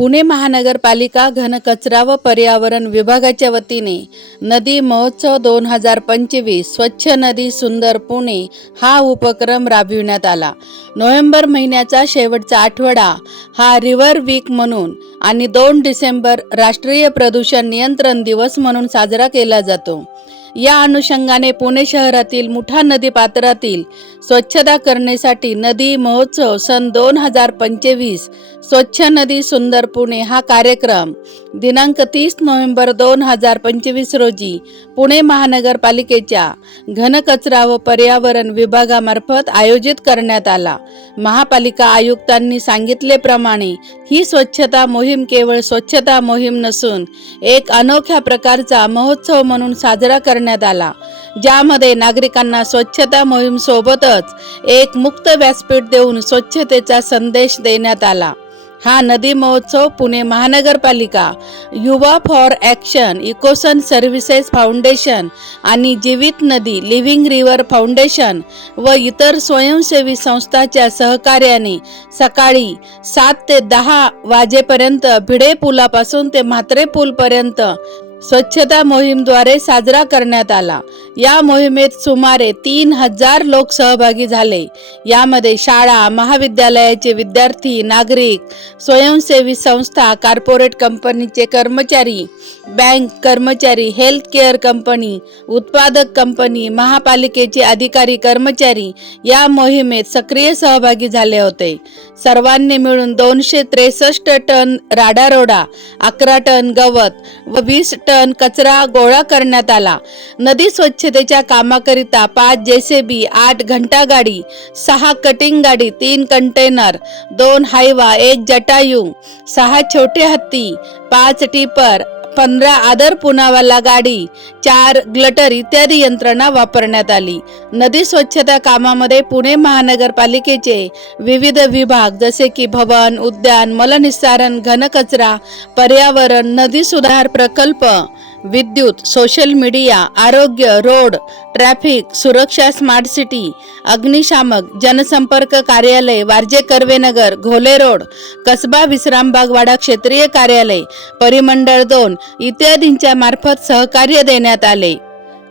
पुणे महानगरपालिका घनकचरा व पर्यावरण विभागाच्या वतीने नदी महोत्सव 2025 स्वच्छ नदी सुंदर पुणे हा उपक्रम राबविण्यात आला। नोव्हेंबर महिन्याचा शेवटचा आठवडा हा रिव्हर वीक म्हणून आणि 2 डिसेंबर राष्ट्रीय प्रदूषण नियंत्रण दिवस म्हणून साजरा केला जातो। या अनुषंगाने पुणे शहरातील मुठा नदी पात्रातील स्वच्छता करण्यासाठी नदी महोत्सव सन 2025 स्वच्छ नदी सुंदर पुणे हा कार्यक्रम दिनांक 30 नोव्हेंबर 2025 रोजी पुणे महानगरपालिकेच्या घनकचरा व पर्यावरण विभागामार्फत आयोजित करण्यात आला। महापालिका आयुक्तांनी सांगितल्याप्रमाणे ही स्वच्छता मोहीम केवळ स्वच्छता मोहीम नसून एक अनोख्या प्रकारचा महोत्सव म्हणून साजरा करण्यात आला, ज्यामध्ये नागरिकांना स्वच्छता मोहीम सोबतच एक मुक्त व्यासपीठ देऊन स्वच्छतेचा संदेश देण्यात आला। हा नदी महोत्सव पुणे महानगरपालिका, युवा फॉर ॲक्शन, इकोसन सर्व्हिसेस फाउंडेशन आणि जीवित नदी लिव्हिंग रिव्हर फाउंडेशन व इतर स्वयंसेवी संस्थांच्या सहकार्याने सकाळी 7 ते 10 वाजेपर्यंत भिडे पुलापासून ते म्हात्रे पूलपर्यंत स्वच्छता मोहीमद्वारे साजरा करण्यात आला। या मोहिमेत सुमारे 3000 लोक सहभागी झाले। यामध्ये शाळा, महाविद्यालयाचे विद्यार्थी, नागरिक, स्वयंसेवी संस्था, कॉर्पोरेट कंपनीचे कर्मचारी, बँक कर्मचारी, हेल्थ केअर कंपनी, उत्पादक कंपनी, महापालिकेचे अधिकारी कर्मचारी या मोहिमेत सक्रिय सहभागी झाले होते। सर्वांनी मिळून 263 टन राडारोडा, 11 टन गवत व 20 टन कचरा गोळा करण्यात आला। नदी स्वच्छतेच्या कामाकरिता 5 JCB, 8 घंटागाडी, 6 कटिंग गाडी, 3 कंटेनर, 2 हायवा, 1 जटायू, 6 छोटे हत्ती, 5 टिपर, 15 आदर पुनावाला गाडी, 4 ग्लटर इत्यादी यंत्रणा वापरण्यात आली। नदी स्वच्छता कामामध्ये पुणे महानगरपालिकेचे विविध विभाग जसे की भवन, उद्यान, मलनिस्सारण, घनकचरा, पर्यावरण, नदी सुधार प्रकल्प, विद्युत, सोशल मीडिया, आरोग्य, रोड, ट्रॅफिक, सुरक्षा, स्मार्ट सिटी, अग्निशामक, जनसंपर्क कार्यालय, वारजे कर्वेनगर, घोले रोड, कसबा विश्रामबाग वाडा क्षेत्रीय कार्यालय, परिमंडळ 2 इत्यादींच्या मार्फत सहकार्य देण्यात आले।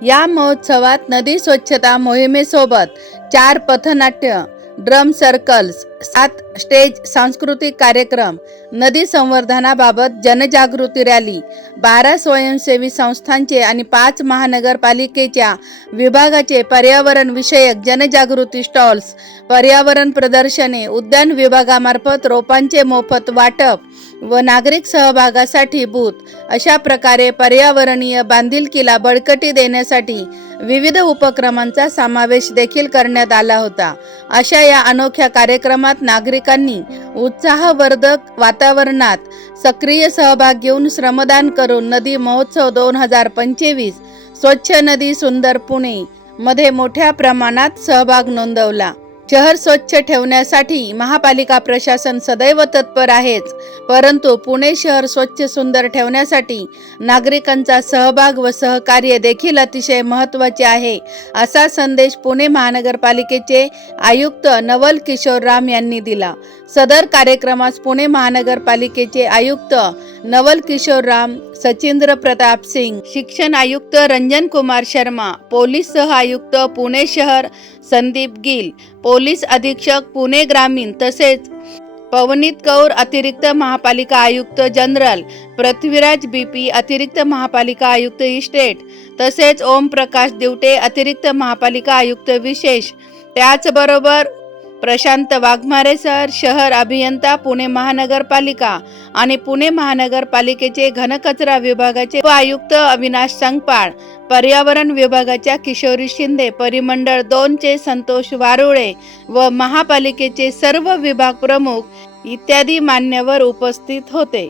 या महोत्सवात नदी स्वच्छता मोहिमेसोबत 4 पथनाट्य, ड्रम सर्कल्स, 7 स्टेज सांस्कृतिक कार्यक्रम, नदी संवर्धनाबाबत जनजागृती रॅली, 12 स्वयंसेवी संस्थांचे आणि 5 महानगरपालिकेच्या विभागाचे पर्यावरण विषयक जनजागृती स्टॉल्स, पर्यावरण प्रदर्शने, उद्यान विभागामार्फत रोपांचे मोफत वाटप व नागरिक सहभागासाठी बूथ, अशा प्रकारे पर्यावरणीय बांधिलकीला बळकटी देण्यासाठी विविध उपक्रमांचा समावेश देखील करण्यात आला होता। अशा या अनोख्या कार्यक्रमात नागरिकांनी उत्साहवर्धक वातावरणात सक्रिय सहभाग घेऊन श्रमदान करून नदी महोत्सव 2025 स्वच्छ नदी सुंदर पुणे मध्ये मोठ्या प्रमाणात सहभाग नोंदवला। शहर स्वच्छ ठेवण्यासाठी महापालिका प्रशासन सदैव तत्पर आहेच, परंतु पुणे शहर स्वच्छ सुंदर ठेवण्यासाठी नागरिकांचा सहभाग व सहकार्य देखील अतिशय महत्त्वाचे आहे, असा संदेश पुणे महानगरपालिकेचे आयुक्त नवल किशोर राम यांनी दिला। सदर कार्यक्रमास पुणे महानगरपालिकेचे आयुक्त नवल किशोर राम, सचिंद्र प्रताप सिंग, शिक्षण आयुक्त रंजन कुमार शर्मा, पोलीस सह आयुक्त पुणे शहर संदीप गिल, पोलीस अधीक्षक पुणे ग्रामीण तसेच पवनीत कौर अतिरिक्त महापालिका आयुक्त जनरल, पृथ्वीराज BP अतिरिक्त महापालिका आयुक्त इस्टेट तसेच ओम प्रकाश दिवटे अतिरिक्त महापालिका आयुक्त विशेष, त्याचबरोबर प्रशांत वाघमारे सर, शहर अभियंता पुणे महानगरपालिका आणि पुणे महानगरपालिकेचे घनकचरा विभागाचे आयुक्त अविनाश संगपाळ, पर्यावरण विभागाच्या किशोरी शिंदे, परिमंडळ 2 चे संतोष वारुळे व महापालिकेचे सर्व विभाग प्रमुख इत्यादी मान्यवर उपस्थित होते।